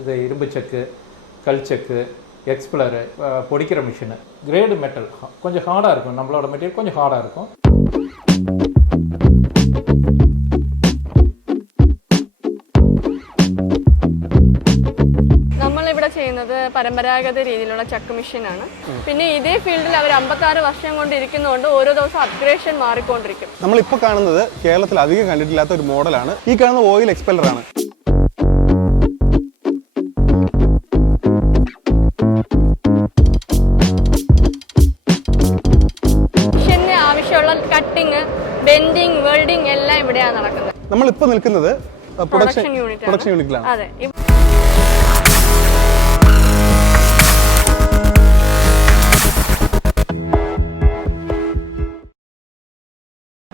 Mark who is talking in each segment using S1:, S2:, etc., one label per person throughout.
S1: இது இரும்பு செக்கு கல் செக்கு எக்ஸ்பிளரு பொடிக்கிற மிஷினு கிரேடு மெட்டல் கொஞ்சம் ஹார்டாக இருக்கும் நம்மளோட மெட்டீரியல் கொஞ்சம் ஹார்டாக இருக்கும்
S2: നമ്മളിവിടെ ചെയ്യുന്നത് പരമ്പരാഗത രീതിയിലുള്ള ചക്ക് മെഷീനാണ് പിന്നെ ഇതേ ഫീൽഡിൽ അവർ അമ്പത്താറ് വർഷം കൊണ്ട് ഇരിക്കുന്നതുകൊണ്ട് ഓരോ ദിവസം അപ്ഗ്രേഷൻ മാറിക്കൊണ്ടിരിക്കും
S3: നമ്മളിപ്പോൾ കാണുന്നത് കേരളത്തിൽ അധികം കണ്ടിട്ടില്ലാത്ത ഒരു മോഡലാണ് ഈ കാണുന്ന ഓയിൽ എക്സ്പെല്ലർ
S2: ബെൻഡിങ് വെൽഡിങ് എല്ലാം ഇവിടെയാണ് നടക്കുന്നത്.
S3: നമ്മൾ ഇപ്പോൾ നിൽക്കുന്നത് പ്രൊഡക്ഷൻ
S2: യൂണിറ്റ്
S3: പ്രൊഡക്ഷൻ യൂണിറ്റിലാണ്
S2: അതെ.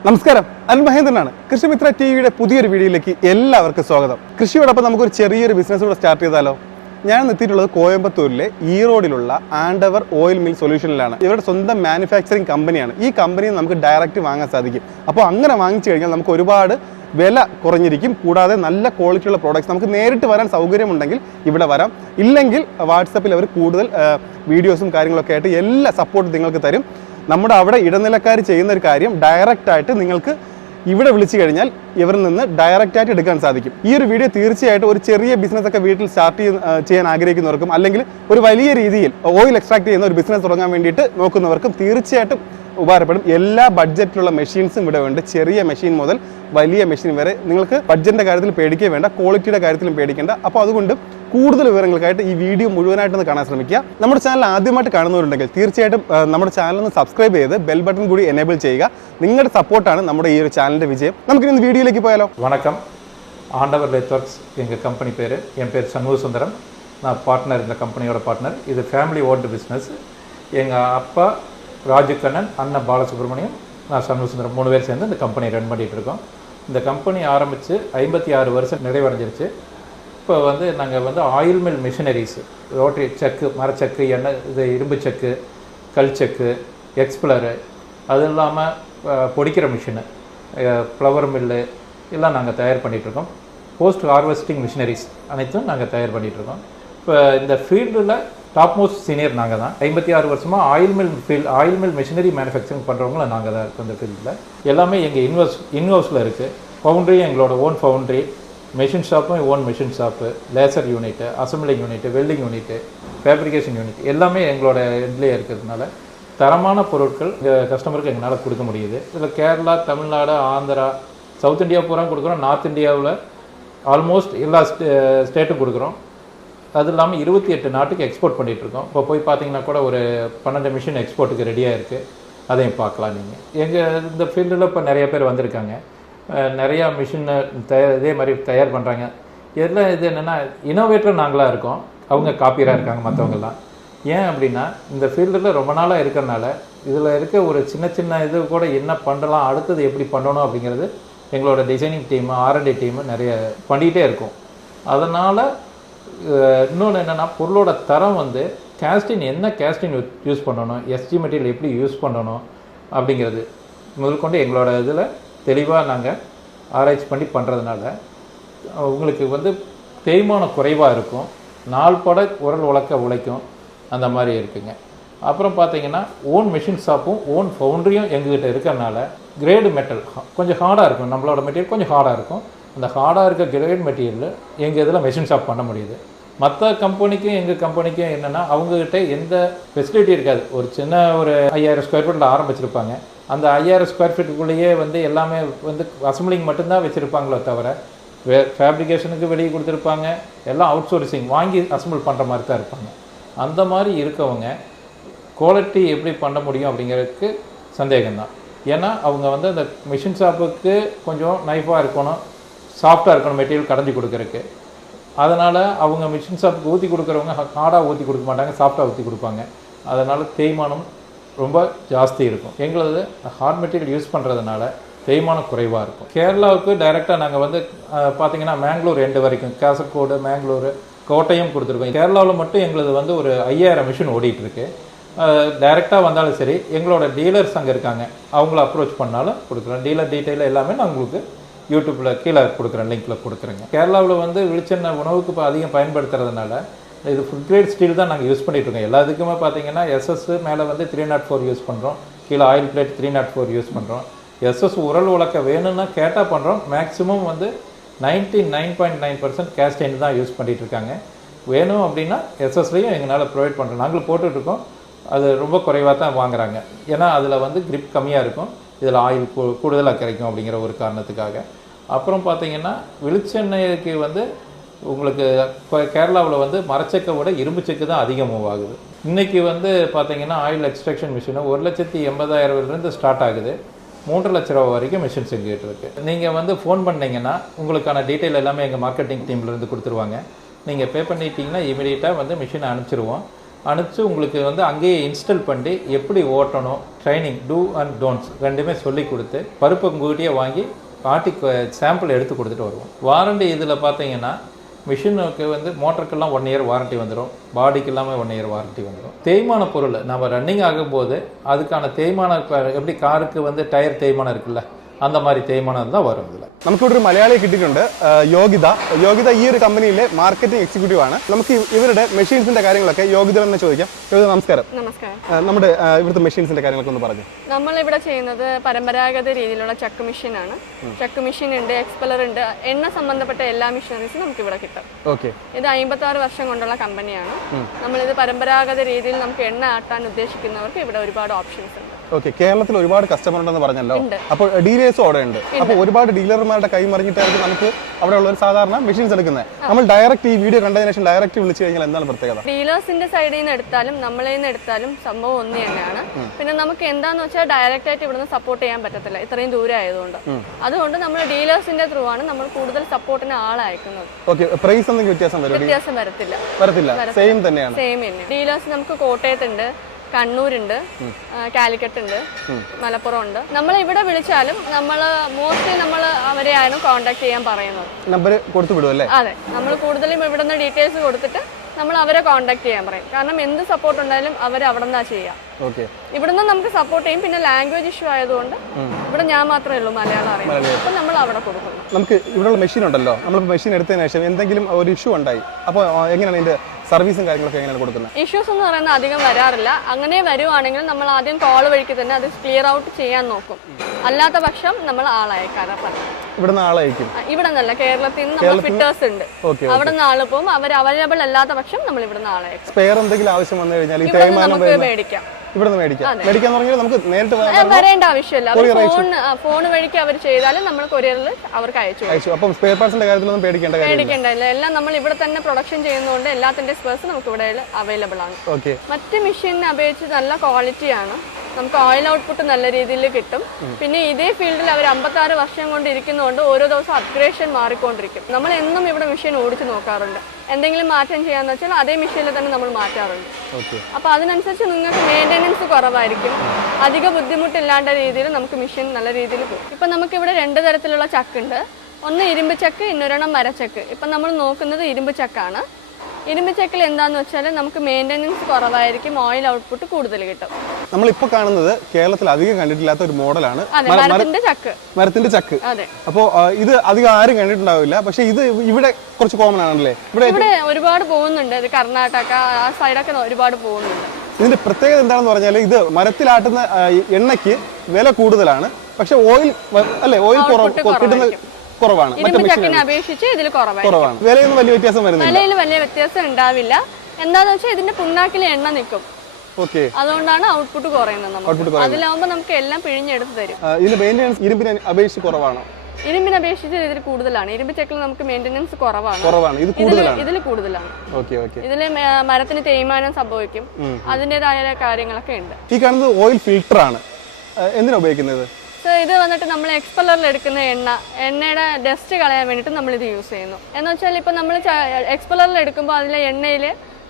S3: നമസ്കാരം. അരുൺ മഹേന്ദ്രനാണ്. കൃഷിമിത്ര ടി വിയുടെ പുതിയൊരു വീഡിയോയിലേക്ക് എല്ലാവർക്കും സ്വാഗതം. കൃഷിയോടൊപ്പം നമുക്കൊരു ചെറിയൊരു ബിസിനസ് കൂടെ സ്റ്റാർട്ട് ചെയ്താലോ? ഞാൻ എത്തിയിട്ടുള്ളത് കോയമ്പത്തൂരിലെ ഈറോഡിലുള്ള ആൻഡവർ ഓയിൽ മിൽ സൊല്യൂഷനിലാണ്. ഇവരുടെ സ്വന്തം മാനുഫാക്ചറിങ് കമ്പനിയാണ് ഈ കമ്പനിയിൽ നമുക്ക് ഡയറക്റ്റ് വാങ്ങാൻ സാധിക്കും. അപ്പോൾ അങ്ങനെ വാങ്ങിച്ചു കഴിഞ്ഞാൽ നമുക്ക് ഒരുപാട് വില കുറഞ്ഞിരിക്കും. കൂടാതെ നല്ല ക്വാളിറ്റിയുള്ള പ്രോഡക്റ്റ്സ് നമുക്ക് നേരിട്ട് വരാൻ സൗകര്യമുണ്ടെങ്കിൽ ഇവിടെ വരാം. ഇല്ലെങ്കിൽ വാട്സപ്പിൽ അവർ കൂടുതൽ വീഡിയോസും കാര്യങ്ങളൊക്കെ ആയിട്ട് എല്ലാ സപ്പോർട്ടും നിങ്ങൾക്ക് തരും. നമ്മുടെ അവിടെ ഇടനിലക്കാർ ചെയ്യുന്ന ഒരു കാര്യം ഡയറക്റ്റായിട്ട് നിങ്ങൾക്ക് ഇവിടെ വിളിച്ചു കഴിഞ്ഞാൽ ഇവരിൽ നിന്ന് ഡയറക്റ്റ് ആയിട്ട് എടുക്കാൻ സാധിക്കും. ഈ ഒരു വീഡിയോ തീർച്ചയായിട്ടും ഒരു ചെറിയ ബിസിനസ് ഒക്കെ വീട്ടിൽ സ്റ്റാർട്ട് ചെയ്യാൻ ആഗ്രഹിക്കുന്നവർക്കും അല്ലെങ്കിൽ ഒരു വലിയ രീതിയിൽ ഓയിൽ എക്സ്ട്രാക്ട് ചെയ്യുന്ന ഒരു ബിസിനസ് തുടങ്ങാൻ വേണ്ടിയിട്ട് നോക്കുന്നവർക്കും തീർച്ചയായിട്ടും ഉപകാരപ്പെടും എല്ലാ ബഡ്ജറ്റിലുള്ള മെഷീൻസും ഇവിടെ ഉണ്ട് ചെറിയ മെഷീൻ മുതൽ വലിയ മെഷീൻ വരെ നിങ്ങൾക്ക് ബഡ്ജറ്റിന്റെ കാര്യത്തിൽ പേടിക്കുക വേണ്ട ക്വാളിറ്റിയുടെ കാര്യത്തിലും പേടിക്കേണ്ട അപ്പോൾ അതുകൊണ്ട് കൂടുതൽ വിവരങ്ങൾക്കായിട്ട് ഈ വീഡിയോ മുഴുവനായിട്ടൊന്ന് കാണാൻ ശ്രമിക്കുക നമ്മുടെ ചാനൽ ആദ്യമായിട്ട് കാണുന്നവരുണ്ടെങ്കിൽ തീർച്ചയായിട്ടും ആ, നമ്മുടെ ചാനൽ ഒന്ന് സബ്സ്ക്രൈബ് ചെയ്ത് ബെൽ ബട്ടൺ കൂടി എനേബിൾ ചെയ്യുക നിങ്ങളുടെ സപ്പോർട്ടാണ് നമ്മുടെ ഈ ഒരു ചാനലിന്റെ വിജയം നമുക്ക് ഇന്ന് വീഡിയോയിലേക്ക് പോയാലോ
S1: வணக்கம் ஆண்டவர் லேத் ஒர்க்ஸ் எங்கள் கம்பெனி பேர் என் பேர் சண்முக சுந்தரம் நான் பார்ட்னர் இந்த கம்பெனியோட பார்ட்னர் இது ஃபேமிலி ஓல்டு பிஸ்னஸ் எங்கள் அப்பா ராஜுக்கண்ணன் அண்ணன் பாலசுப்ரமணியம் நான் சண்முகசுந்தரம் மூணு பேர் சேர்ந்து இந்த கம்பெனி ரன் பண்ணிகிட்டு இருக்கோம் இந்த கம்பெனி ஆரம்பித்து ஐம்பத்தி ஆறு வருஷம் நிறைவடைஞ்சிருச்சு. இப்போ வந்து நாங்கள் வந்து ஆயில் மில் மிஷினரிஸ் ரோட்டரி செக்கு மரச்சக்கு எண்ணெய் இது இரும்பு செக்கு கல் செக்கு எக்ஸ்பிளரு அது இல்லாமல் பொடிக்கிற மிஷினு ஃப்ளவர் மில்லு எல்லாம் நாங்கள் தயார் பண்ணிகிட்ருக்கோம் போஸ்ட் ஹார்வெஸ்டிங் மிஷினரிஸ் அனைத்தும் நாங்கள் தயார் பண்ணிகிட்ருக்கோம் இப்போ இந்த ஃபீல்டில் டாப் மோஸ்ட் சீனியர் நாங்கள் தான் ஐம்பத்தி ஆறு வருஷமாக oil mill field oil mill machinery manufacturing பண்ணுறவங்களும் நாங்கள் தான் இருக்கோம் இந்த ஃபீல்டில் எல்லாமே எங்கள் இன்வெஸ்ட் இன்ஹவுஸில் இருக்குது ஃபவுண்ட்ரி எங்களோட own foundry machine ஷாப்பும் own machine shop laser unit assembling unit welding unit fabrication unit எல்லாமே எங்களோட இதுலேயே இருக்கிறதுனால தரமான பொருட்கள் கஸ்டமருக்கு எங்களால் கொடுக்க முடியுது. இதில் கேரளா தமிழ்நாடு ஆந்திரா சவுத் இந்தியா பூரா கொடுக்குறோம். நார்த் இந்தியாவில் ஆல்மோஸ்ட் எல்லா ஸ்டே ஸ்டேட்டும் கொடுக்குறோம். அது இல்லாமல் இருபத்தி எட்டு நாட்டுக்கு எக்ஸ்போர்ட் பண்ணிட்டு இருக்கோம் இப்போ போய் பார்த்தீங்கன்னா கூட ஒரு பன்னெண்டு மிஷின் எக்ஸ்போர்ட்டுக்கு ரெடியாக இருக்குது அதையும் பார்க்கலாம் நீங்கள் எங்கள் இந்த ஃபீல்டில் இப்போ நிறைய பேர் வந்திருக்காங்க. நிறையா மிஷினை தய இதே மாதிரி தயார் பண்ணுறாங்க எல்லாம் இது என்னென்னா இனோவேட்டர் நாங்களாக இருக்கோம். அவங்க காப்பியராக இருக்காங்க மற்றவங்கெல்லாம் ஏன் அப்படின்னா இந்த ஃபீல்டில் ரொம்ப நாளாக இருக்கிறனால இதில் இருக்க ஒரு சின்ன சின்ன இது கூட என்ன பண்ணலாம் அடுத்தது எப்படி பண்ணணும் அப்படிங்கிறது எங்களோட டிசைனிங் டீமு ஆர்என்டி டீமு நிறைய பண்ணிகிட்டே இருக்கும். அதனால் இன்னொன்று என்னென்னா பொருளோட தரம் வந்து கேஸ்டின் என்ன கேஸ்டின் யூஸ் பண்ணணும் எஸ்டி மெட்டீரியல் எப்படி யூஸ் பண்ணணும் அப்படிங்கிறது முதற்கொண்டு எங்களோட இதில் தெளிவாக நாங்கள் ஆராய்ச்சி பண்ணி பண்ணுறதுனால உங்களுக்கு வந்து தேய்மானம் குறைவாக இருக்கும். நாள் பட உரல் உழக்க உழைக்கும். அந்த மாதிரி இருக்குங்க. அப்புறம் பார்த்தீங்கன்னா ஓன் மிஷின் ஷாப்பும் ஓன் ஃபவுண்ட்ரியும் எங்ககிட்ட இருக்கிறனால கிரேடு மெட்டல் கொஞ்சம் ஹார்டாக இருக்கும். நம்மளோட மெட்டீரியல் கொஞ்சம் ஹார்டாக இருக்கும். அந்த ஹார்டாக இருக்க கிரேட் மெட்டீரியல் எங்கள் இதில் மெஷின் ஷாப் பண்ண முடியுது. மற்ற கம்பெனிக்கும் எங்கள் கம்பெனிக்கும் என்னென்னா அவங்கக்கிட்ட எந்த ஃபெசிலிட்டி இருக்காது. ஒரு சின்ன ஒரு ஐயாயிரம் ஸ்கொயர் ஃபீட்டில் ஆரம்பிச்சிருப்பாங்க. அந்த ஐயாயிரம் ஸ்கொயர் ஃபீட்டுக்குள்ளேயே வந்து எல்லாமே வந்து அசம்பிளிங் மட்டும்தான் வச்சுருப்பாங்களோ தவிர வே ஃபேப்ரிகேஷனுக்கு வெளியே கொடுத்துருப்பாங்க. எல்லாம் அவுட் சோர்சிங் வாங்கி அசம்பிள் பண்ணுற மாதிரி தான் இருப்பாங்க. அந்த மாதிரி இருக்கவங்க குவாலிட்டி எப்படி பண்ண முடியும் அப்படிங்கிறதுக்கு சந்தேகம்தான். ஏன்னா அவங்க வந்து அந்த மிஷின் ஷாப்புக்கு கொஞ்சம் நைஃபாக இருக்கணும். சாஃப்டாக இருக்கணும் மெட்டீரியல் கடைஞ்சி கொடுக்கறதுக்கு. அதனால் அவங்க மிஷின் ஷாப்புக்கு ஊற்றி கொடுக்குறவங்க ஹார்டாக ஊற்றி கொடுக்க மாட்டாங்க சாஃப்டாக ஊற்றி கொடுப்பாங்க. அதனால் தேய்மானம் ரொம்ப ஜாஸ்தி இருக்கும். எங்களது ஹார்ட் மெட்டீரியல் யூஸ் பண்ணுறதுனால தேய்மானம் குறைவாக இருக்கும். கேரளாவுக்கு டைரெக்டாக நாங்கள் வந்து பார்த்திங்கன்னா மேங்களூர் எண்டு வரைக்கும் காசர்கோடு மேங்களூர் கோட்டையும் கொடுத்துருக்கோம். கேரளாவில் மட்டும் எங்களது வந்து ஒரு ஐயாயிரம் மிஷின் ஓடிட்டுருக்கு. டைரெக்டாக வந்தாலும் சரி எங்களோட டீலர்ஸ் அங்கே இருக்காங்க. அவங்கள அப்ரோச் பண்ணாலும் கொடுக்குறோம் டீலர் டீட்டெயில் எல்லாமே நான் உங்களுக்கு யூடியூப்பில் கீழே கொடுக்குறேன் லிங்க்கில் கொடுக்குறேங்க கேரளாவில் வந்து வெளிச்செண்ணெய் உணவுக்கு இப்போ அதிகம் பயன்படுத்துறதுனால இது ஃபுட் கிரேட் ஸ்டீல் தான் நாங்கள் யூஸ் பண்ணிகிட்டு இருக்கோம். எல்லா இதுக்குமே பார்த்தீங்கன்னா எஸ்எஸ் மேலே வந்து த்ரீ நாட் ஃபோர் யூஸ் பண்ணுறோம் கீழே oil plate three nought four use பண்ணுறோம் எஸ்எஸ் உரல் உலக்க வேணும்னா கேட்டால் பண்ணுறோம் மேக்ஸிமம் வந்து ninety nine point nine percent casting தான் யூஸ் பண்ணிகிட்டு இருக்காங்க. வேணும் அப்படின்னா எஸ்எஸ்லையும் எங்களால் ப்ரொவைட் பண்ணுறோம் நாங்களும் போட்டுட்ருக்கோம் அது ரொம்ப குறைவாக தான் வாங்குறாங்க. ஏன்னா அதில் வந்து கிரிப் கம்மியாக இருக்கும். இதில் ஆயில் கூடுதலாக கிடைக்கும் அப்படிங்கிற ஒரு காரணத்துக்காக. அப்புறம் பார்த்தீங்கன்னா வெளிச்செண்ணெய்க்கு வந்து உங்களுக்கு கேரளாவில் வந்து மரச்சக்கை விட இரும்பு செக்கு தான் அதிகம் ஆகுது இன்றைக்கி வந்து பார்த்திங்கன்னா ஆயில் எக்ஸ்ட்ராக்ஷன் மிஷினு ஒரு லட்சத்தி எண்பதாயிரம்லேருந்து ஸ்டார்ட் ஆகுது. மூன்று லட்ச ரூபா வரைக்கும் மிஷின் செஞ்சுக்கிட்டு இருக்கு. நீங்கள் வந்து ஃபோன் பண்ணிங்கன்னா உங்களுக்கான டீட்டெயில் எல்லாமே எங்கள் மார்க்கெட்டிங் டீம்லேருந்து கொடுத்துருவாங்க. நீங்கள் பே பண்ணிட்டீங்கன்னா இமீடியட்டாக வந்து மிஷினை அனுப்பிச்சிருவோம். அனுப்பிச்சு உங்களுக்கு வந்து அங்கேயே இன்ஸ்டால் பண்ணி எப்படி ஓட்டணும் ட்ரைனிங் டூ அண்ட் டோன்ட்ஸ் ரெண்டுமே சொல்லி கொடுத்து பருப்பு உங்கள்கிட்டயே வாங்கி ஆட்டி சாம்பிள் எடுத்து கொடுத்துட்டு வருவோம். வாரண்டி இதில் பார்த்தீங்கன்னா மிஷினுக்கு வந்து மோட்டருக்கெல்லாம் ஒன் இயர் வாரண்டி வந்துடும் பாடிக்கு எல்லாமே ஒன் இயர் வாரண்டி வந்துடும் தேய்மான பொருள் நம்ம ரன்னிங் ஆகும்போது அதுக்கான தேய்மானம் எப்படி காருக்கு வந்து டயர் தேய்மானம் இருக்குல்ல? அந்த மாதிரி தேய்மானம் தான் வரும் இதில்
S3: നമുക്ക് ഇവിടെ ഒരു മലയാളിയെ കിട്ടിയിട്ടുണ്ട് ആ, യോഗ്യത യോഗ്യത ഈ ഒരു കമ്പനിയിലെ മാർക്കറ്റിംഗ് എക്സിക്യൂട്ടീവ് ആണ് നമുക്ക് ഇവ- ഇവരുടെ മെഷീൻസിന്റെ കാര്യങ്ങളൊക്കെ യോഗ്യത തന്നെ ചോദിക്കാം യോഗ്യത നമസ്കാരം
S2: നമസ്കാരം
S3: ആ, നമ്മുടെ ആ, ഇവിടുത്തെ മെഷീൻസിന്റെ കാര്യങ്ങളൊക്കെ ഒന്ന് പറഞ്ഞു
S2: നമ്മളിവിടെ ചെയ്യുന്നത് പരമ്പരാഗത രീതിയിലുള്ള ചക്ക് മെഷീനാണ് ചക്ക് മെഷീൻ ഉണ്ട് എക്സ്പെലർ ഉണ്ട് എണ്ണ സംബന്ധപ്പെട്ട എല്ലാ മെഷീനറീസും നമുക്ക് ഇവിടെ കിട്ടും
S3: ഓക്കെ
S2: ഇത് അമ്പത്തി ആറ് വർഷം കൊണ്ടുള്ള കമ്പനിയാണ് നമ്മളിത് പരമ്പരാഗത രീതിയിൽ നമുക്ക് എണ്ണ ആട്ടാൻ ഉദ്ദേശിക്കുന്നവർക്ക് ഇവിടെ ഒരുപാട് ഓപ്ഷൻസ് ഉണ്ട്
S3: ഓക്കെ കേരളത്തിൽ ഒരുപാട് കസ്റ്റമർ ഉണ്ടെന്ന് പറഞ്ഞല്ലോ. അപ്പോൾ ഡീലേഴ്സും അവിടെ ഉണ്ട്. അപ്പോൾ ഒരുപാട് ഡീലർമാരുടെ കൈ മറിഞ്ഞിട്ടായിരിക്കും നമുക്ക് അവിടെ ഉള്ള ഒരു സാധാരണ മെഷീൻസ് എടുക്കുന്നത്. നമ്മൾ ഡയറക്റ്റ് ഈ വീഡിയോ കണ്ടതിന് ശേഷം ഡയറക്റ്റ് വിളിച്ചു കഴിഞ്ഞാൽ എന്താണ് പ്രത്യേകത?
S2: ഡീലേഴ്സിന്റെ സൈഡിൽ നിന്ന് എടുത്താലും നമ്മളിൽ നിന്ന് എടുത്താലും സംഭവം ഒന്ന് തന്നെയാണ്. പിന്നെ നമുക്ക് എന്താന്ന് വെച്ചാൽ ഡയറക്റ്റ് ആയിട്ട് ഇവിടുന്ന് സപ്പോർട്ട് ചെയ്യാൻ പറ്റത്തില്ല. ഇത്രയും ദൂരം ആയതുകൊണ്ട്. അതുകൊണ്ട് നമ്മൾ ഡീലേഴ്സിന്റെ ത്രൂ ആണ് നമ്മൾ കൂടുതൽ സപ്പോർട്ടിന് ആളയക്കുന്നത്.
S3: ഓക്കെ പ്രൈസ് എന്തെങ്കിലും വ്യത്യാസം വരും
S2: വ്യത്യാസം വരത്തില്ല.
S3: വരത്തില്ല. സെയിം തന്നെയാണ്.
S2: സെയിം തന്നെ. ഡീലേഴ്സ് നമുക്ക് കോട്ടയത്തുണ്ട്. കണ്ണൂരുണ്ട്. കാലിക്കറ്റ് ഉണ്ട് മലപ്പുറം ഉണ്ട് നമ്മൾ ഇവിടെ വിളിച്ചാലും നമ്മൾ മോസ്റ്റ്ലി നമ്മൾ അവരെയാണ് കോൺടാക്ട് ചെയ്യാൻ പറയുന്നത്.
S3: നമ്പർ കൊടുത്തു വിടുമല്ലേ
S2: അതെ. നമ്മൾ കൂടുതലും ഇവിടെ നിന്ന് ഡീറ്റെയിൽസ് കൊടുത്തിട്ട് നമ്മൾ അവരെ കോൺടാക്ട് ചെയ്യാൻ പറയും. കാരണം എന്ത് സപ്പോർട്ട് ഉണ്ടായാലും അവർ അവിടെ നിന്നാ ചെയ്യാം.
S3: ഇവിടെ
S2: ഇവിടുന്ന് നമുക്ക് സപ്പോർട്ട് ചെയ്യും. പിന്നെ ലാംഗ്വേജ് ഇഷ്യൂ ആയതുകൊണ്ട് ഇവിടെ ഞാൻ മാത്രമേ ഉള്ളൂ മലയാളം അറിയാം. അപ്പൊ നമ്മൾ അവിടെ കൊടുക്കും
S3: നമുക്ക് ഇവിടെയുള്ള മെഷീൻ ഉണ്ടല്ലോ. നമ്മൾ മെഷീൻ എടുത്തതിന് ശേഷം എന്തെങ്കിലും ഒരു ഇഷ്യൂ ഉണ്ടായി. അപ്പോൾ എങ്ങനെയാണ് ഇതിന്റെ സർവീസും കാര്യങ്ങളൊക്കെ എങ്ങനെയാണ് കൊടുക്കുന്നത്?
S2: ഇഷ്യൂസ് എന്ന് പറയുന്നത് അധികം വരാറില്ല. അങ്ങനെ വരുവാണെങ്കിൽ നമ്മൾ ആദ്യം കോൾ വഴിക്ക് തന്നെ അത് ക്ലിയർ ഔട്ട് ചെയ്യാൻ നോക്കും. അല്ലാത്ത പക്ഷം നമ്മൾ ആളയക്കാരാ ഇവിടെ നിന്നല്ല കേരളത്തിൽ നിന്ന് നമ്മൾ ഫിറ്റേഴ്സ് ഉണ്ട്. അവിടെ നിന്ന് ആൾ പോകും. അവർ അവൈലബിൾ അല്ലാത്ത പക്ഷം നമ്മൾ ഇവിടെ നിന്ന് ആളയക്കും.
S3: സ്പെയർ എന്തെങ്കിലും ആവശ്യം വന്നു കഴിഞ്ഞാൽ ഈ തേയ്മാനം
S2: മേടിക്കാം.
S3: ഇവിടെ നിന്ന് മേടിക്കാം മേടിക്കാന്ന് പറഞ്ഞാൽ നമുക്ക് നേരിട്ട്
S2: വരേണ്ട ആവശ്യമില്ല. ഫോൺ ഫോൺ വഴിക്ക് അവർ ചെയ്താലും നമ്മൾ കൊറിയറിൽ അവർക്ക് അയച്ചു.
S3: അയച്ചു. അപ്പം സ്പെയർ പാർട്സിന്റെ കാര്യത്തിലൊന്നും പേടിക്കേണ്ട
S2: പേടിക്കേണ്ട എല്ലാം നമ്മൾ ഇവിടെ തന്നെ പ്രൊഡക്ഷൻ ചെയ്യുന്നതുകൊണ്ട് എല്ലാത്തിന്റെ സ്പേഴ്സ് നമുക്ക് ഇവിടെ അവൈലബിൾ ആണ്.
S3: ഓക്കെ
S2: മറ്റ് മെഷീനെ അപേക്ഷിച്ച് നല്ല ക്വാളിറ്റിയാണ് നമുക്ക് ഓയിൽ ഔട്ട്പുട്ട് നല്ല രീതിയിൽ കിട്ടും. പിന്നെ ഇതേ ഫീൽഡിൽ അവർ അമ്പത്തി ആറ് വർഷം കൊണ്ട് ഇരിക്കുന്നതുകൊണ്ട് ഓരോ ദിവസം അപ്ഗ്രേഷൻ മാറിക്കൊണ്ടിരിക്കും. നമ്മൾ എന്നും ഇവിടെ മെഷീൻ ഓടിച്ച് നോക്കാറുണ്ട്. എന്തെങ്കിലും മാറ്റം ചെയ്യാന്ന് വെച്ചാൽ അതേ മെഷീനിൽ തന്നെ നമ്മൾ മാറ്റാറുണ്ട്.
S3: അപ്പൊ
S2: അപ്പോൾ അതിനനുസരിച്ച് നിങ്ങൾക്ക് മെയിന്റെനൻസ് കുറവായിരിക്കും. അധിക ബുദ്ധിമുട്ടില്ലാണ്ട രീതിയിൽ നമുക്ക് മെഷീൻ നല്ല രീതിയിൽ പോകും ഇപ്പൊ നമുക്ക് ഇവിടെ രണ്ട് തരത്തിലുള്ള ചക്കുണ്ട്. ഒന്ന് ഇരുമ്പ് ചക്ക് ഇന്നൊരെണ്ണം മരച്ചക്ക്. ഇപ്പം നമ്മൾ നോക്കുന്നത് ഇരുമ്പ് ചക്കാണ്. ഇരുമ്പ് എന്താണെന്ന് എന്താന്ന് വെച്ചാൽ നമുക്ക് മെയിന്റനൻസ് കുറവായിരിക്കും ഓയിൽ ഔട്ട്പുട്ട് കൂടുതൽ കിട്ടും.
S3: നമ്മളിപ്പോൾ കാണുന്നത് കേരളത്തിൽ അധികം കണ്ടിട്ടില്ലാത്ത ഒരു മോഡലാണ്.
S2: മരത്തിന്റെ ചക്ക്.
S3: മരത്തിന്റെ ചക്ക്.
S2: അതെ.
S3: അപ്പോൾ ഇത് അധികം ആരും കണ്ടിട്ടുണ്ടാവില്ല. പക്ഷെ ഇത് ഇവിടെ കുറച്ച് കോമൺ ആണല്ലേ? ഇവിടെ
S2: ഒരുപാട് പോകുന്നുണ്ട്. ഇത് കർണാടക ആ സൈഡൊക്കെ ഒരുപാട് പോകുന്നുണ്ട്.
S3: ഇതിന്റെ പ്രത്യേകത എന്താണെന്ന് പറഞ്ഞാൽ ഇത് മരത്തിലാട്ടുന്ന എണ്ണയ്ക്ക് വില കൂടുതലാണ്. പക്ഷെ ഓയിൽ അല്ലെ ഓയിൽ കുറവ് കിട്ടുന്ന കുറവാണ്.
S2: അപേക്ഷിച്ച് ഇതിൽ
S3: കുറവാണ്. വിലയൊന്നും വലിയ വ്യത്യാസം വരുന്നില്ല.
S2: വിലയിൽ വലിയ വ്യത്യാസം ഉണ്ടാവില്ല. എന്താന്ന് വെച്ചാൽ ഇതിന്റെ പുണ്ണാക്കിൽ എണ്ണ നിൽക്കും. അതുകൊണ്ടാണ് ഔട്ട്പുട്ട് കുറയുന്നത്
S3: അതിലാവുമ്പോ
S2: നമുക്ക്
S3: കുറയുന്നത്.
S2: അതിലാവുമ്പോൾ നമുക്ക് എല്ലാം പിഴിഞ്ഞെടുത്ത് തരും.
S3: ഇതിന്റെ മെയിന്റെനൻസ് ഇരുമ്പിനെ അപേക്ഷിച്ച് കുറവാണ്?
S2: ഇരുമ്പിനെ അപേക്ഷിച്ച് ഇതിൽ കൂടുതലാണ്. ഇരുമ്പ് ചെക്കിൽ നമുക്ക് മെയിന്റെനൻസ് കുറവാണ്.
S3: കുറവാണ്. ഇത്
S2: ഇതിൽ
S3: കൂടുതലാണ്.
S2: ഇതിൽ കൂടുതലാണ്.
S3: Okay okay.
S2: ഇതിൽ മരത്തിന് തേയ്മാനം സംഭവിക്കും. അതിന്റെതായ കാര്യങ്ങളൊക്കെ ഉണ്ട്.
S3: ഈ കാണുന്നത് ഓയിൽ ഫിൽട്ടർ ആണ്. എന്തിനാ ഉപയോഗിക്കുന്നത്?
S2: സോ ഇത് വന്നിട്ട് നമ്മൾ എക്സ്പെല്ലറിൽ എടുക്കുന്ന എണ്ണ എണ്ണയുടെ ഡസ്റ്റ് കളയാൻ വേണ്ടിയിട്ട് നമ്മൾ ഇത് യൂസ് ചെയ്യുന്നു. എന്ന് വെച്ചാൽ ഇപ്പം നമ്മൾ എക്സ്പെല്ലറിൽ എടുക്കുമ്പോൾ അതിലെ എണ്ണയിൽ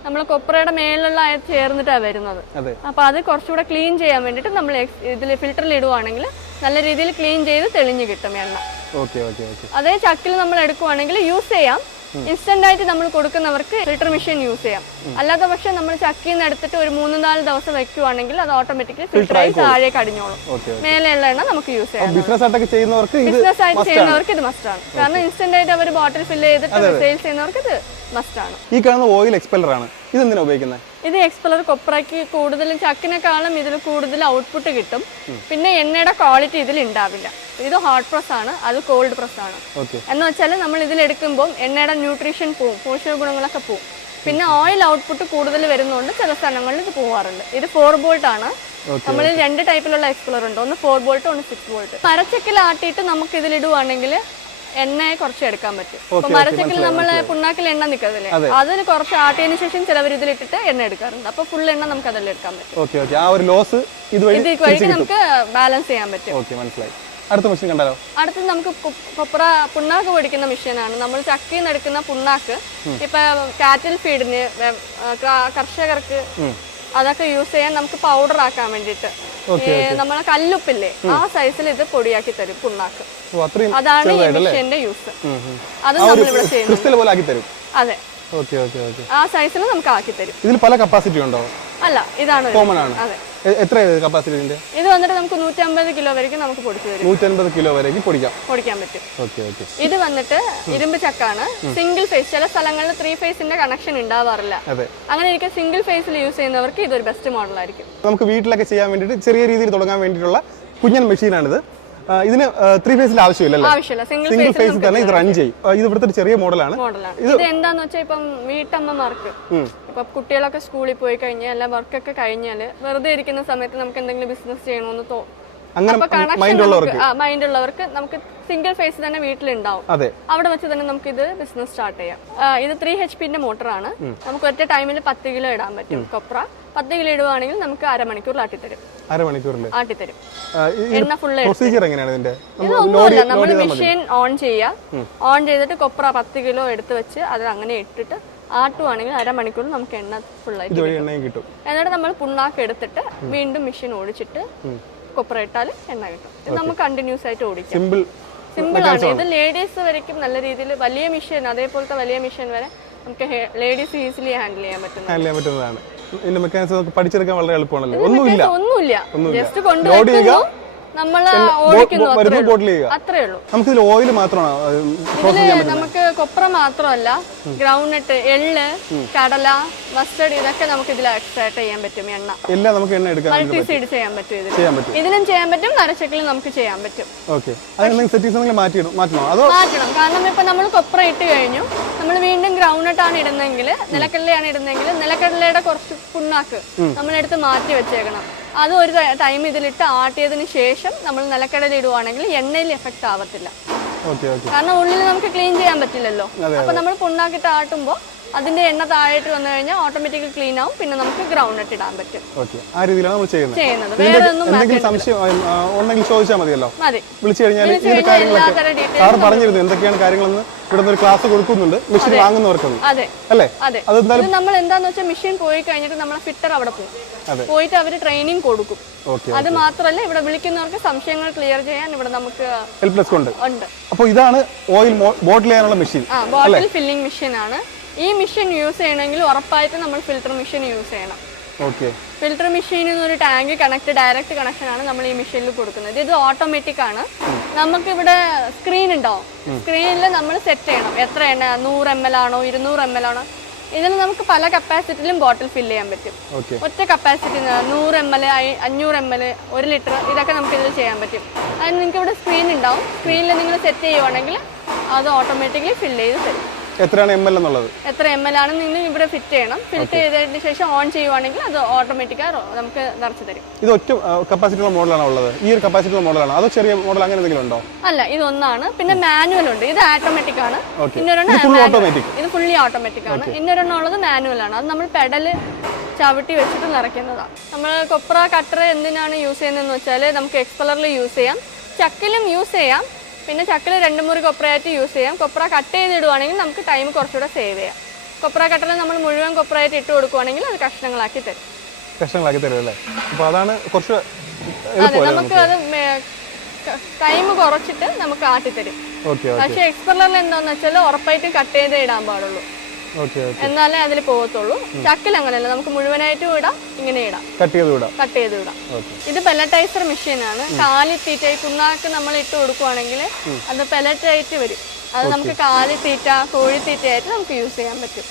S2: നമ്മൾ കൊപ്രയുടെ മേലുള്ള ചേർന്നിട്ടാണ് വരുന്നത്. അപ്പോൾ അത് കുറച്ചുകൂടെ ക്ലീൻ ചെയ്യാൻ വേണ്ടിയിട്ട് നമ്മൾ ഇതിൽ ഫിൽറ്ററിൽ ഇടുവാണെങ്കിൽ നല്ല രീതിയിൽ ക്ലീൻ ചെയ്ത് തെളിഞ്ഞ് കിട്ടും എണ്ണ. അതേ ചക്കിൽ നമ്മൾ എടുക്കുവാണെങ്കിൽ യൂസ് ചെയ്യാം. ഇൻസ്റ്റന്റ് ആയിട്ട് നമ്മൾ കൊടുക്കുന്നവർക്ക് ഫിൽട്ടർ മെഷീൻ യൂസ് ചെയ്യാം. അല്ലാത്ത പക്ഷേ നമ്മൾ ചക്കിൽ നിന്ന് എടുത്തിട്ട് ഒരു മൂന്ന് നാല് ദിവസം വെക്കുവാണെങ്കിൽ അത് ഓട്ടോമാറ്റിക്കലി ഫിൽട്ടർ ആയി താഴേക്ക് അടിഞ്ഞോളും. മേലെയുള്ള എണ്ണ നമുക്ക് യൂസ് ചെയ്യാം
S3: ബിസിനസ് ആയിട്ട് ചെയ്യുന്നവർക്ക് ഇത്
S2: ബിസിനസ് ആയിട്ട് ചെയ്യുന്നവർക്ക് ഇത് മസ്റ്റ് ആണ്. കാരണം ഇൻസ്റ്റന്റ് ആയിട്ട് അവർ ബോട്ടിൽ ഫില്ല് ചെയ്തിട്ട് സെയിൽസ് ചെയ്യുന്നവർക്ക് ഇത് മസ്റ്റ് ആണ്.
S3: ഈ കാണുന്ന ഓയിൽ എക്സ്പെല്ലർ ആണ്. ഇത് എന്തിനാ ഉപയോഗിക്കുന്നത്
S2: ഇത് എക്സ്പെലർ കൊപ്രയ്ക്ക് കൂടുതലും ചക്കിനെക്കാളും ഇതിൽ കൂടുതൽ ഔട്ട്പുട്ട് കിട്ടും. പിന്നെ എണ്ണയുടെ ക്വാളിറ്റി ഇതിൽ ഉണ്ടാവില്ല ഇത് ഹോട്ട് പ്രസ് ആണ് അത് കോൾഡ് പ്രസ് ആണ്. എന്ന് വെച്ചാൽ നമ്മൾ ഇതിൽ എടുക്കുമ്പോൾ എണ്ണയുടെ ന്യൂട്രീഷൻ പോവും പോഷക ഗുണങ്ങളൊക്കെ പോവും പിന്നെ ഓയിൽ ഔട്ട്പുട്ട് കൂടുതൽ വരുന്നതുകൊണ്ട് ചില സ്ഥലങ്ങളിൽ ഇത് പോവാറുണ്ട്. ഇത് ഫോർ ബോൾട്ട് ആണ്. നമ്മൾ രണ്ട് ടൈപ്പിലുള്ള എക്സ്പ്ലോർ ഉണ്ട്. ഒന്ന് ഫോർ ബോൾട്ട് ഒന്ന് സിക്സ് ബോൾട്ട് മരച്ചക്കിൽ ആട്ടിയിട്ട് നമുക്ക് ഇതിൽ ഇടുവാണെങ്കിൽ എണ്ണയെ കുറച്ച് എടുക്കാൻ പറ്റും. ഇപ്പൊ മരച്ചക്കിൽ നമ്മൾ പുണ്ണാക്കിൽ എണ്ണ നിൽക്കത്തില്ലേ? അതിന് കുറച്ച് ആട്ടിയതിനു ശേഷം ചിലവർ ഇതിലിട്ടിട്ട് എണ്ണ എടുക്കാറുണ്ട്. അപ്പൊ ഫുൾ എണ്ണ നമുക്ക് അതിൽ എടുക്കാൻ പറ്റും.
S3: ആ ഒരു ലോസ്
S2: ഇത് വഴിക്ക് നമുക്ക് ബാലൻസ് ചെയ്യാൻ പറ്റും.
S3: മനസ്സിലായി. അടുത്ത മെഷീൻ കണ്ടാലോ?
S2: അടുത്തത് നമുക്ക് കൊപ്ര പുണ്ണാക്ക് പൊടിക്കുന്ന മെഷീനാണ് നമ്മൾ ചക്കയിൽ നിന്ന് എടുക്കുന്ന പുണ്ണാക്ക് ഇപ്പൊ കാറ്റിൽ ഫീഡിന് കർഷകർക്ക് അതൊക്കെ യൂസ് ചെയ്യാൻ നമുക്ക് പൗഡർ ആക്കാൻ വേണ്ടിയിട്ട് നമ്മളെ കല്ലുപ്പില്ലേ? ആ സൈസിൽ ഇത് പൊടിയാക്കി തരും പുണ്ണാക്ക്. അതാണ് ഈ മെഷീന്റെ യൂസ് അത് നമ്മൾ ഇവിടെ ചെയ്യുന്നു
S3: ക്രിസ്റ്റൽ പോലെ ആക്കി തരും.
S2: അതെ. ആ സൈസിൽ നമുക്ക് ആക്കി തരും.
S3: ഇതിൽ പല കപ്പാസിറ്റി ഉണ്ടോ?
S2: അല്ല ഇതാണ്
S3: കോമൺ ആണ്.
S2: അതെ.
S3: എത്ര കപ്പാസിറ്റി ഇതിന്റെ?
S2: ഇത് വന്നിട്ട് നമുക്ക് നൂറ്റമ്പത് കിലോ വരെയും നമുക്ക് പൊടിച്ചു തരും.
S3: നൂറ്റൻപത് കിലോ വരേക്ക് പൊടിക്കാം.
S2: പൊടിക്കാൻ പറ്റും.
S3: Okay okay.
S2: ഇത് വന്നിട്ട് ഇരുമ്പ് ചക്കാണ്. സിംഗിൾ ഫേസ് ചില സ്ഥലങ്ങളിൽ ത്രീ ഫേസിന്റെ കണക്ഷൻ ഉണ്ടാവാറില്ല.
S3: അതെ.
S2: അങ്ങനെ ഇരിക്കും സിംഗിൾ ഫേസിൽ യൂസ് ചെയ്യുന്നവർക്ക് ഇതൊരു ബെസ്റ്റ് മോഡലായിരിക്കും
S3: നമുക്ക് വീട്ടിലൊക്കെ ചെയ്യാൻ വേണ്ടിയിട്ട് ചെറിയ രീതിയിൽ തുടങ്ങാൻ വേണ്ടിയിട്ടുള്ള കുഞ്ഞൻ മെഷീനാണിത് ഇതിന് ത്രീ ഫേസിൽ ആവശ്യമില്ലല്ലേ?
S2: ആവശ്യമില്ല. സിംഗിൾ
S3: ഫേസ്
S2: ഫേസിൽ
S3: തന്നെ ഇത് റൺ ചെയ്യും. ഇത് ഇവിടുത്തെ ചെറിയ മോഡലാണ്.
S2: ഇത് എന്താന്ന് വെച്ചാൽ ഇപ്പം വീട്ടമ്മമാർക്ക്. ഇപ്പൊ കുട്ടികളൊക്കെ സ്കൂളിൽ പോയി കഴിഞ്ഞാൽ അല്ല വർക്കൊക്കെ കഴിഞ്ഞാൽ വെറുതെ ഇരിക്കുന്ന സമയത്ത് നമുക്ക് എന്തെങ്കിലും ബിസിനസ് ചെയ്യണമെന്ന്
S3: അങ്ങനെ മൈൻഡ് ഉള്ളവർക്ക്.
S2: മൈൻഡ് ഉള്ളവർക്ക് നമുക്ക് സിംഗിൾ ഫേസ് തന്നെ വീട്ടിലുണ്ടാവും.
S3: അതെ.
S2: അവിടെ വെച്ച് തന്നെ നമുക്ക് ഇത് ബിസിനസ് സ്റ്റാർട്ട് ചെയ്യാം. ഇത് ത്രീ എച്ച് പിന്റെ മോട്ടറാണ് നമുക്ക് ഒറ്റ ടൈമിൽ പത്ത് കിലോ ഇടാൻ പറ്റും. കൊപ്ര. പത്ത് കിലോ ഇടുവാണെങ്കിൽ നമുക്ക് അരമണിക്കൂറിൽ ആട്ടിത്തരും.
S3: അരമണിക്കൂറിൽ
S2: ആട്ടിത്തരും. എണ്ണ ഫുള്ള്
S3: പ്രൊസീജിയർ എങ്ങനെയാണ് ഇതിന്റെ? നമ്മൾ
S2: ഇതൊന്നുമില്ല നമ്മൾ മെഷീൻ ഓൺ ചെയ്യുക ഓൺ ചെയ്തിട്ട് കൊപ്ര പത്ത് കിലോ എടുത്ത് വെച്ച് അത് അങ്ങനെ ഇട്ടിട്ട് ആട്ടുവാണെങ്കിൽ അരമണിക്കൂർ നമുക്ക് എണ്ണ ഫുള്ളായിട്ട്
S3: കിട്ടും.
S2: എന്നിട്ട് നമ്മൾ പുണ്ണാക്ക് എടുത്തിട്ട് വീണ്ടും മെഷീൻ ഓടിച്ചിട്ട് കൊപ്ര ഇട്ടാൽ എണ്ണ കിട്ടും. ഇത് നമുക്ക് കണ്ടിന്യൂസ് ആയിട്ട് ഓടിക്കാം.
S3: സിമ്പിൾ
S2: സിമ്പിൾ ആണ്. ഇത് ലേഡീസ് വരയ്ക്കും നല്ല രീതിയിൽ വലിയ മെഷീൻ അതേപോലത്തെ വലിയ മെഷീൻ വരെ നമുക്ക് ലേഡീസ് ഈസിലി ഹാൻഡിൽ ചെയ്യാൻ പറ്റുന്നത്
S3: ഹാൻഡിൽ ചെയ്യാൻ പറ്റുന്നതാണ്. ഇതിന്റെ മെക്കാനിസം പഠിച്ചെടുക്കാൻ വളരെ എളുപ്പമാണല്ലോ. ഒന്നുമില്ല.
S2: ഒന്നുമില്ല. ജസ്റ്റ് കൊണ്ടുവയ്ക്കുന്നു. നമ്മൾ അത്രേ ഉള്ളൂ.
S3: നമുക്ക് ഇതിൽ ഓയിൽ മാത്രമാണോ
S2: നമുക്ക് കൊപ്ര മാത്രമല്ല ഗ്രൗണ്ട് എള്ള് കടല മസ്റ്റർഡ് ഇതൊക്കെ നമുക്ക് ഇതിൽ എക്സ്ട്രാക്ട് ചെയ്യാൻ പറ്റും എണ്ണ.
S3: എല്ലാം നമുക്ക് എണ്ണ എടുക്കാൻ
S2: മൾട്ടി സീഡ് ചെയ്യാൻ പറ്റും ഇതിലും. ചെയ്യാൻ പറ്റും. നരച്ചക്കിലും നമുക്ക് ചെയ്യാൻ പറ്റും.
S3: ഓക്കെ. മാറ്റണോ? അതോ
S2: മാറ്റണം. കാരണം ഇപ്പൊ നമ്മൾ കൊപ്ര ഇട്ട് കഴിഞ്ഞു. നമ്മൾ വീണ്ടും ഗ്രൗണ്ട് ആണ് ഇടുന്നെങ്കിൽ നിലക്കടലയാണ് ഇടുന്നെങ്കിൽ നിലക്കടലയുടെ കുറച്ച് പുണ്ണാക്ക് നമ്മളെടുത്ത് മാറ്റി വെച്ചേക്കണം. അത് ഒരു ടൈം ഇതിലിട്ട് ആട്ടിയതിന് ശേഷം നമ്മൾ നിലക്കടയിൽ ഇടുവാണെങ്കിൽ എണ്ണയിൽ എഫക്റ്റ് ആവത്തില്ല. കാരണം ഉള്ളിൽ നമുക്ക് ക്ലീൻ ചെയ്യാൻ പറ്റില്ലല്ലോ. അപ്പൊ നമ്മൾ പുണ്ണാക്കിട്ട് ആട്ടുമ്പോൾ അതിന്റെ എണ്ണ താഴേട്ട് വന്നു കഴിഞ്ഞാൽ ഓട്ടോമാറ്റിക്കലി ക്ലീൻ ആവും. പിന്നെ നമുക്ക് ഗ്രൗണ്ട് ഇടാൻ പറ്റും.
S3: ആ രീതിയിലാണ് നമ്മൾ ചെയ്യുന്നത്.
S2: ചെയ്യുന്നത്. വേറെ ഒന്നും
S3: എന്തെങ്കിലും സംശയം ഉണ്ടെങ്കിൽ ചോദിച്ചാൽ മതിയല്ലോ.
S2: മതി.
S3: വിളിച്ചു കഴിഞ്ഞാൽ ഇതിന്റെ കാര്യങ്ങളൊക്കെ
S2: ഡീറ്റെയിൽസ്
S3: പറഞ്ഞിരുന്നു എന്തൊക്കെയാണ് കാര്യങ്ങളെന്ന്. ഇവിടെ ഒരു ക്ലാസ് കൊടുക്കുന്നുണ്ട്. മെഷീൻ വാങ്ങുന്നവർക്കൊന്നും.
S2: അതെ.
S3: അല്ലേ?
S2: അതെ.
S3: അതെന്തായാലും
S2: നമ്മൾ എന്താന്ന് വെച്ചാൽ മെഷീൻ പോയി കഴിഞ്ഞിട്ട് നമ്മളെ ഫിറ്റർ അവിടെ പോകും. പോയിട്ട് അവർ ട്രെയിനിങ് കൊടുക്കും. അത് മാത്രമല്ല ഇവിടെ വിളിക്കുന്നവർക്ക് സംശയങ്ങൾ ക്ലിയർ ചെയ്യാൻ ഇവിടെ നമുക്ക്
S3: ഹെൽപ്ലെസ് ഡെസ്ക്
S2: ഉണ്ട്.
S3: അപ്പോൾ ഇതാണ് ഓയിൽ ബോട്ടിൽ ചെയ്യാനുള്ള മെഷീൻ
S2: ബോട്ടിൽ ഫില്ലിംഗ് മെഷീൻ ആണ്. ഈ മെഷീൻ യൂസ് ചെയ്യണമെങ്കിൽ ഉറപ്പായിട്ട് നമ്മൾ ഫിൽറ്റർ മെഷീൻ യൂസ് ചെയ്യണം.
S3: ഓക്കെ
S2: ഫിൽറ്റർ മെഷീനിൽ നിന്ന് ഒരു ടാങ്ക് കണക്ട് ഡയറക്റ്റ് കണക്ഷൻ ആണ് നമ്മൾ ഈ മെഷീനിൽ കൊടുക്കുന്നത്. ഇത് ഓട്ടോമാറ്റിക് ആണ്. നമുക്ക് ഇവിടെ സ്ക്രീൻ ഉണ്ടാവും സ്ക്രീനിൽ നമ്മൾ സെറ്റ് ചെയ്യണം. എത്ര എണ്ണ? നൂറ് എം എൽ ആണോ? ഇരുന്നൂറ് എം എൽ ആണോ? ഇതിൽ നമുക്ക് പല കപ്പാസിറ്റിയിലും ബോട്ടിൽ ഫില്ല് ചെയ്യാൻ പറ്റും. ഒറ്റ കപ്പാസിറ്റി നൂറ് എം എൽ അഞ്ഞൂറ് എം എൽ ഒരു ലിറ്റർ ഇതൊക്കെ നമുക്ക് ഇതിൽ ചെയ്യാൻ പറ്റും. അതിന് നിങ്ങൾക്ക് ഇവിടെ സ്ക്രീൻ ഉണ്ടാവും. സ്ക്രീനിൽ നിങ്ങൾ സെറ്റ് ചെയ്യുവാണെങ്കിൽ അത് ഓട്ടോമാറ്റിക്കലി ഫില്ല് ചെയ്ത് തരും.
S3: എത്രയാണ് എം എൽ എന്നുള്ളത്?
S2: എത്ര എം എൽ ആണ് നിങ്ങൾ ഇവിടെ ഫിറ്റ് ചെയ്യണം. ഫിറ്റ് ചെയ്തതിന് ശേഷം ഓൺ ചെയ്യുവാണെങ്കിൽ അത് ഓട്ടോമാറ്റിക്കായി നമുക്ക് നിറച്ച് തരും.
S3: ഇത് ഒറ്റ കപ്പാസിറ്റിയുള്ള മോഡലാണ് ഉള്ളത്? ഈ ഒരു കപ്പാസിറ്റിയുള്ള മോഡലാണ് അതോ ചെറിയ മോഡൽ അങ്ങനെ എന്തെങ്കിലും ഉണ്ടോ?
S2: അല്ല ഇതൊന്നാണ് പിന്നെ മാനുവൽ ഉണ്ട്. ഇത് ഓട്ടോമാറ്റിക് ആണ്.
S3: Automatic.
S2: ഇത് ഫുള്ളി ഓട്ടോമാറ്റിക് ആണ്. ഇന്നൊരെണ്ണം ഉള്ളത് മാനുവൽ ആണ്. അത് നമ്മൾ പെഡൽ ചവിട്ടി വെച്ചിട്ട് നിറയ്ക്കുന്നതാണ് നമ്മൾ കൊപ്ര കട്ടർ എന്തിനാണ് യൂസ് ചെയ്യുന്നതെന്ന് വെച്ചാൽ നമുക്ക് എക്സ്പ്ലറിൽ യൂസ് ചെയ്യാം. ചക്കിലും യൂസ് ചെയ്യാം. പിന്നെ ചക്കിൽ രണ്ട് മുറി കൊപ്രയായിട്ട് യൂസ് ചെയ്യാം. കൊപ്ര കട്ട് ചെയ്തിടുവാണെങ്കിൽ നമുക്ക് ടൈം കുറച്ചുകൂടെ സേവ് ചെയ്യാം. കൊപ്ര കട്ടറിൽ നമ്മൾ മുഴുവൻ കൊപ്രയായിട്ട് ഇട്ട് കൊടുക്കുവാണെങ്കിൽ അത് കഷ്ണങ്ങളാക്കി തരും.
S3: കഷ്ണങ്ങളാക്കി തരും അല്ലേ? അപ്പോൾ അതാണ് കുറച്ച്
S2: അതെ നമുക്ക്? അത് ടൈം കുറച്ചിട്ട് നമുക്ക് ആട്ടിത്തരും
S3: തരും.
S2: പക്ഷേ എക്സ്പെർലറിൽ എന്താണെന്ന് വെച്ചാൽ ഉറപ്പായിട്ട് കട്ട് ചെയ്ത് ഇടാൻ പാടുള്ളൂ. എന്നാലേ അതിൽ പോകത്തുള്ളൂ. ചക്കിൽ അങ്ങനെയല്ല നമുക്ക് മുഴുവനായിട്ടും ഇടാം ഇങ്ങനെ ഇടാം.
S3: കട്ട് ചെയ്ത് ഇടാം
S2: കട്ട് ചെയ്ത്
S3: ഇടാം
S2: ഇത് പെലറ്റൈസർ മെഷീൻ ആണ്. കാലി തീറ്റ കുന്നാക്ക് നമ്മൾ ഇട്ട് കൊടുക്കുവാണെങ്കിൽ അത് പെലറ്റായിട്ട് വരും. അത് നമുക്ക് കാലി തീറ്റ കോഴി തീറ്റയായിട്ട് നമുക്ക് യൂസ് ചെയ്യാൻ പറ്റും.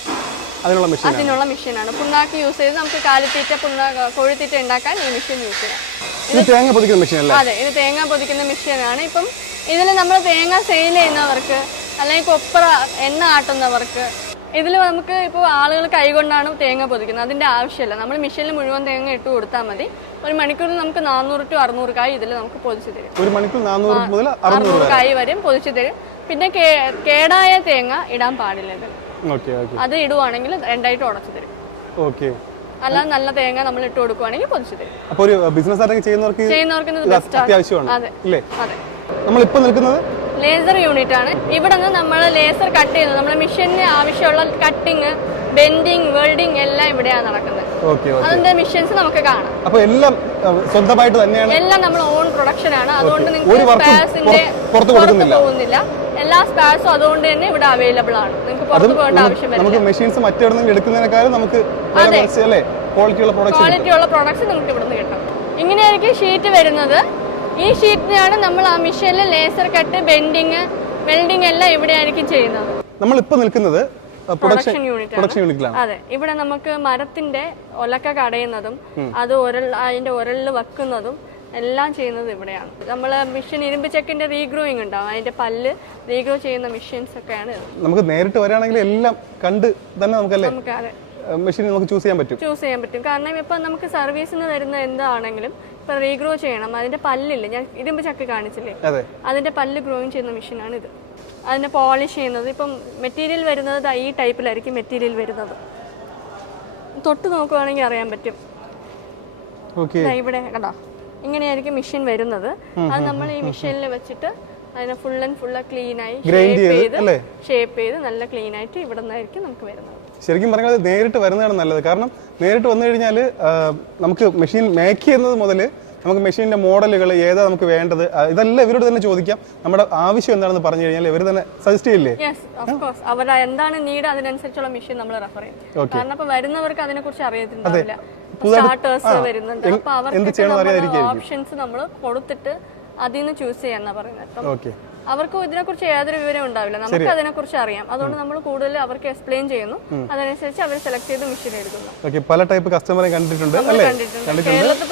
S3: അതിനുള്ള മെഷീൻ
S2: അതിനുള്ള മെഷീനാണ് പുണ്ണാക്ക് യൂസ് ചെയ്ത് നമുക്ക് കാലിത്തീറ്റ പുണ്ണാക്ക് കോഴിത്തീറ്റ ഉണ്ടാക്കാൻ ഈ മെഷീൻ യൂസ് ചെയ്യാം.
S3: ഇത് തേങ്ങ പൊതിക്കുന്ന മെഷീൻ അല്ലേ?
S2: അതെ ഇത് തേങ്ങ പൊതിക്കുന്ന മെഷീനാണ് ഇപ്പം ഇതിൽ നമ്മൾ തേങ്ങ സെയിൽ ചെയ്യുന്നവർക്ക് അല്ലെങ്കിൽ കൊപ്ര എണ്ണ ആട്ടുന്നവർക്ക് ഇതിൽ നമുക്ക് ഇപ്പോൾ ആളുകൾ കൈകൊണ്ടാണ് തേങ്ങ പൊതിക്കുന്നത്. അതിന്റെ ആവശ്യമില്ല. നമ്മൾ മെഷീനിൽ മുഴുവൻ തേങ്ങ ഇട്ട് കൊടുത്താൽ മതി. ഒരു മണിക്കൂറിൽ നമുക്ക് നാനൂറ് ടു അറുന്നൂറ് കായ് ഇതിൽ നമുക്ക് പൊതിച്ച് തരും.
S3: ഒരു മണിക്കൂർ നാനൂറ് മുതൽ അറുന്നൂറ്
S2: കായ് വരും പൊതിച്ച് തരും. പിന്നെ കേടായ തേങ്ങ ഇടാൻ പാടില്ല ഇതിൽ അത് ഇടുവാണെങ്കിൽ രണ്ടായിട്ട് ഉടച്ചു തരും.
S3: ഓക്കെ.
S2: അല്ലാതെ നല്ല തേങ്ങ നമ്മൾ ഇട്ട് കൊടുക്കുവാണെങ്കിൽ പൊതിച്ച് തരും.
S3: അപ്പോൾ ഒരു ബിസിനസ് ചെയ്യുന്നവർക്ക്
S2: ചെയ്യുന്നവർക്ക്
S3: അത്യാവശ്യമാണ്
S2: അതെ.
S3: നമ്മളിപ്പോൾ നിൽക്കുന്നത്
S2: ലേസർ യൂണിറ്റ് ആണ്. ഇവിടെ നിന്ന് നമ്മൾ ലേസർ കട്ട് ചെയ്യുന്നത്. നമ്മുടെ മെഷീനിന് ആവശ്യമുള്ള കട്ടിങ് ബെൻഡിങ് വെൽഡിങ് എല്ലാം ഇവിടെയാണ് നടക്കുന്നത്. അതിന്റെ മെഷീൻസ് നമുക്ക് കാണാം.
S3: അപ്പോൾ എല്ലാം സ്വന്തമായിട്ട് തന്നെയാണ്?
S2: എല്ലാം നമ്മൾ ഓൺ പ്രൊഡക്ഷൻ ആണ്. അതുകൊണ്ട് നിങ്ങൾക്ക്
S3: ഉം പുറത്ത്.
S2: പോകുന്നില്ല. എല്ലാ സ്പാസും അതുകൊണ്ട് തന്നെ ഇവിടെ അവൈലബിൾ ആണ്. നിങ്ങൾക്ക് പുറത്ത് പോകേണ്ട ആവശ്യം
S3: നമുക്ക് മെഷീൻസ് മറ്റെവിടെന്നെങ്കിലും എടുക്കുന്നതിനേക്കാളും നമുക്ക് വില കുറച്ച് അല്ലേ? ക്വാളിറ്റി ഉള്ള പ്രൊഡക്ട്സ്
S2: ക്വാളിറ്റി ഉള്ള പ്രോഡക്ട്സ് നിങ്ങൾക്ക് ഇവിടുന്ന് കിട്ടും. ഇങ്ങനെയായിരിക്കും ഷീറ്റ് വരുന്നത്. ഈ ഷീറ്റിനാണ് നമ്മൾ ആ മിഷനിൽ ലേസർ കട്ട് ബെൻഡിങ് വെൽഡിങ് എല്ലാം ഇവിടെ ആയിരിക്കും ചെയ്യുന്നത്.
S3: നമ്മളിപ്പോൾ നിൽക്കുന്നത് പ്രൊഡക്ഷൻ
S2: യൂണിറ്റ് അതെ. ഇവിടെ നമുക്ക് മരത്തിന്റെ ഒലക്ക കടയുന്നതും അത് ഉരൽ അതിന്റെ ഉരലിൽ വെക്കുന്നതും എല്ലാം ചെയ്യുന്നത് ഇവിടെയാണ്. നമ്മൾ മിഷൻ ഇരുമ്പ് ചെക്കിന്റെ റീഗ്രോയിങ് ഉണ്ടാവും അതിന്റെ പല്ല് റീഗ്രോ ചെയ്യുന്ന മിഷൻസ് ഒക്കെയാണ്
S3: നമുക്ക് നേരിട്ട് വരാണെങ്കിൽ എല്ലാം കണ്ട് തന്നെ നമുക്കല്ലേ?
S2: നമുക്ക് അതെ.
S3: മെഷീൻ നമുക്ക് ചൂസ് ചെയ്യാൻ പറ്റും.
S2: ചൂസ് ചെയ്യാൻ പറ്റും. കാരണം ഇപ്പൊ നമുക്ക് സർവീസിന് തരുന്ന എന്താണെങ്കിലും ഇപ്പൊ റീഗ്രോ ചെയ്യണം. അതിന്റെ പല്ലില്ല? ഞാൻ ഇരുമ്പ് ചക്ക് കാണിച്ചില്ലേ?
S3: അതെ.
S2: അതിന്റെ പല്ല് ഗ്രോയിങ് ചെയ്യുന്ന മെഷീനാണ് ഇത്. അതിനെ പോളിഷ് ചെയ്യുന്നത്. ഇപ്പം മെറ്റീരിയൽ വരുന്നത് ഈ ടൈപ്പിലായിരിക്കും മെറ്റീരിയൽ വരുന്നത്. തൊട്ട് നോക്കുവാണെങ്കിൽ അറിയാൻ പറ്റും. ഇവിടെ കണ്ടോ? ഇങ്ങനെയായിരിക്കും മെഷീൻ വരുന്നത്. അത് നമ്മൾ ഈ മെഷീനിൽ വെച്ചിട്ട് അതിനെ full and full
S3: Grind
S2: shape
S3: ചെയ്ത്
S2: ഷേപ്പ് ചെയ്ത് നല്ല ക്ലീൻ ആയിട്ട് ഇവിടെ നിന്നായിരിക്കും നമുക്ക് വരുന്നത്.
S3: ശരിക്കും പറഞ്ഞാൽ നേരിട്ട് വരുന്നതാണ് നല്ലത്. കാരണം നേരിട്ട് വന്നു കഴിഞ്ഞാൽ നമുക്ക് മെഷീൻ മേക്ക് ചെയ്യുന്നത് മുതൽ നമുക്ക് മെഷീനിന്റെ മോഡലുകൾ ഏതാ നമുക്ക് വേണ്ടത് ഇതെല്ലാം ഇവരോട് തന്നെ ചോദിക്കാം. നമ്മുടെ ആവശ്യം എന്താണെന്ന് പറഞ്ഞു കഴിഞ്ഞാൽ ഇവർ തന്നെ സജസ്റ്റ് ചെയ്യില്ലേ?
S2: അവരുടെ എന്താണ് നീഡ് അതിനനുസരിച്ചുള്ള മെഷീൻ നമ്മൾ റെഫർ ചെയ്യും. കാരണം ഇപ്പൊ വരുന്നവർക്ക് അതിനെ കുറിച്ച് അറിയത്തില്ല. സ്റ്റാർട്ടേഴ്സ് വരുന്നുണ്ട്. അപ്പൊ അവർക്ക് ഓപ്ഷൻസ് നമ്മൾ കൊടുത്തിട്ട് അതിൽ നിന്ന് ചൂസ് ചെയ്യാന്നാ പറയുന്നത്. അവർക്ക് ഇതിനെക്കുറിച്ച് യാതൊരു വിവരം ഉണ്ടാവില്ല. നമുക്ക് അതിനെക്കുറിച്ച് അറിയാം. അതുകൊണ്ട് നമ്മൾ കൂടുതൽ അവർക്ക് എക്സ്പ്ലെയിൻ ചെയ്യുന്നു. അതനുസരിച്ച് അവർ സെലക്ട് ചെയ്ത് മെഷീൻ എടുക്കുന്നു.
S3: പല ടൈപ്പ് കസ്റ്റമറെ കണ്ടിട്ടുണ്ട്
S2: കേരളത്തിൽ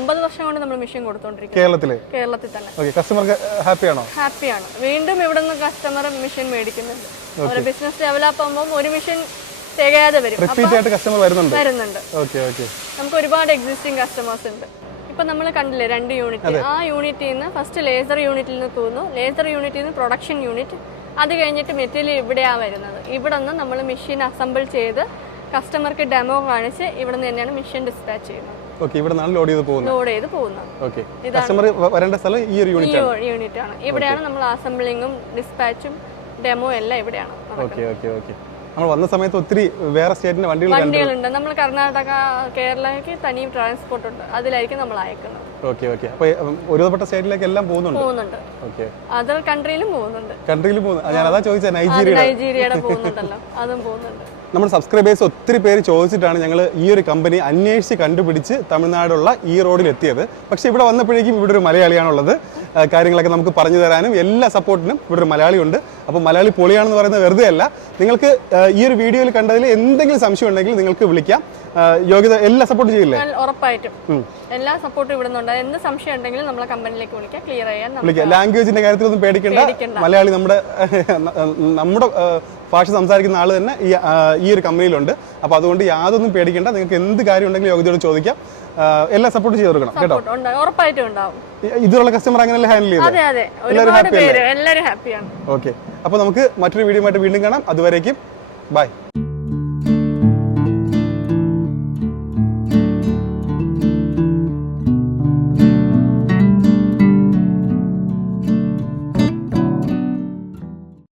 S2: അമ്പത് വർഷം കൊണ്ട് നമ്മൾ മെഷീൻ കൊടുത്തോണ്ടിരിക്കും
S3: കേരളത്തിൽ
S2: കേരളത്തിൽ തന്നെ.
S3: കസ്റ്റമർക്ക് ഹാപ്പിയാണോ
S2: ഹാപ്പിയാണ് വീണ്ടും ഇവിടെ നിന്ന് കസ്റ്റമർ മെഷീൻ മേടിക്കുന്നുണ്ട് ഒരു ബിസിനസ് ഡെവലപ്പ് ആകുമ്പോൾ ഒരു മെഷീൻ തികയാതെ വരും.
S3: വരുന്നുണ്ട്?
S2: നമുക്ക് ഒരുപാട് എക്സിസ്റ്റിംഗ് കസ്റ്റമേഴ്സ് ഉണ്ട്. ഇപ്പൊ നമ്മൾ കണ്ടില്ലേ രണ്ട് യൂണിറ്റ്. ആ യൂണിറ്റിൽ നിന്ന് ഫസ്റ്റ് ലേസർ യൂണിറ്റിൽ നിന്ന് തോന്നുന്നു. ലേസർ യൂണിറ്റിൽ നിന്ന് പ്രൊഡക്ഷൻ യൂണിറ്റ് അത് കഴിഞ്ഞിട്ട് മെറ്റീരിയൽ ഇവിടെയാണ് വരുന്നത്. ഇവിടെ നിന്ന് നമ്മൾ മെഷീൻ അസംബിൾ ചെയ്ത് കസ്റ്റമർക്ക് ഡെമോ കാണിച്ച് ഇവിടെ നിന്ന് തന്നെയാണ് മെഷീൻ ഡിസ്പാച്ച് ചെയ്യുന്നത്.
S3: ഓക്കെ ഇവിടെ നിന്നാണ് ലോഡ് ചെയ്ത് പോകുന്നത്.
S2: ലോഡ് ചെയ്ത് പോകുന്നത്.
S3: ഓക്കെ കസ്റ്റമർ വരേണ്ട സ്ഥലം ഈ ഒരു യൂണിറ്റ്
S2: യൂണിറ്റ് ആണ്. ഇവിടെയാണ് നമ്മൾ അസംബിളിങ്ങും ഡിസ്പാച്ചും ഡെമോ എല്ലാം ഇവിടെയാണ്.
S3: ഓക്കെ ഓക്കെ ഓക്കെ നമ്മൾ വന്ന സമയത്ത് ഒത്തിരി വേറെ സ്റ്റേറ്റിന്റെ വണ്ടികൾ
S2: വണ്ടികളുണ്ട്. നമ്മൾ കർണാടക കേരളയ്ക്ക് തനി ട്രാൻസ്പോർട്ട് ഉണ്ട്. അതിലായിരിക്കും നമ്മൾ അയക്കുന്നത്.
S3: ഓക്കെ ഓക്കെ അപ്പോൾ ഒരുപാട് സ്റ്റേറ്റിലേക്ക് എല്ലാം പോകുന്നുണ്ട്?
S2: പോകുന്നുണ്ട്.
S3: ഓക്കെ
S2: അതർ കൺട്രിയിലും പോകുന്നുണ്ട്.
S3: കൺട്രിയിൽ പോകുന്നു. ഞാൻ അതാ ചോദിച്ചത് നൈജീരിയ
S2: നൈജീരിയയുടെ പോകുന്നുണ്ടല്ലോ. അതും പോകുന്നുണ്ട്.
S3: നമ്മുടെ സബ്സ്ക്രൈബേഴ്സ് ഒത്തിരി പേര് ചോദിച്ചിട്ടാണ് ഞങ്ങൾ ഈ ഒരു കമ്പനി അന്വേഷിച്ച് കണ്ടുപിടിച്ച് തമിഴ്നാടുള്ള ഈ റോഡിൽ എത്തിയത്. പക്ഷെ ഇവിടെ വന്നപ്പോഴേക്കും ഇവിടെ ഒരു മലയാളിയാണുള്ളത്. കാര്യങ്ങളൊക്കെ നമുക്ക് പറഞ്ഞു തരാനും എല്ലാ സപ്പോർട്ടിനും ഇവിടെ ഒരു മലയാളി ഉണ്ട്. അപ്പോൾ മലയാളി പൊളിയാണെന്ന് പറയുന്നത് വെറുതെ അല്ല. നിങ്ങൾക്ക് ഈ ഒരു വീഡിയോയിൽ കണ്ടതിൽ എന്തെങ്കിലും സംശയം ഉണ്ടെങ്കിൽ നിങ്ങൾക്ക് വിളിക്കാം. യോഗ്യത എല്ലാ സപ്പോർട്ട് ചെയ്യില്ലേ?
S2: ഉറപ്പായിട്ടും. എല്ലാ സപ്പോർട്ടും ഇവിടെ നിന്നുണ്ട് എന്ത് സംശയം ഉണ്ടെങ്കിലും നമ്മളെ കമ്പനിയിലേക്ക് വിളിക്കാം. ക്ലിയർ ചെയ്യാൻ
S3: വിളിക്കാം. ലാംഗ്വേജിന്റെ കാര്യത്തിലൊന്നും പേടിക്കേണ്ട.
S2: പേടിക്കണ്ട.
S3: മലയാളി നമ്മുടെ നമ്മുടെ ഭാഷ സംസാരിക്കുന്ന ആൾ തന്നെ ഈ ഈ ഒരു കമ്പനിയിലുണ്ട്. അപ്പോൾ അതുകൊണ്ട് യാതൊന്നും പേടിക്കേണ്ട. നിങ്ങൾക്ക് എന്ത് കാര്യം ഉണ്ടെങ്കിലും യോഗ്യതയോട് ചോദിക്കാം. എല്ലാ സപ്പോർട്ട് ചെയ്ത് കൊടുക്കണം. കേട്ടോ?
S2: ഉറപ്പായിട്ടും ഉണ്ടാവും.
S3: ഇതിലുള്ള കസ്റ്റമർ അങ്ങനെയല്ലേ ഹാൻഡിൽ ചെയ്തത്
S2: എല്ലാവരും ഹാപ്പിയാണ്
S3: ഓക്കെ അപ്പോൾ നമുക്ക് മറ്റൊരു വീഡിയോ ആയിട്ട് വീണ്ടും കാണാം. അതുവരേക്കും ബൈ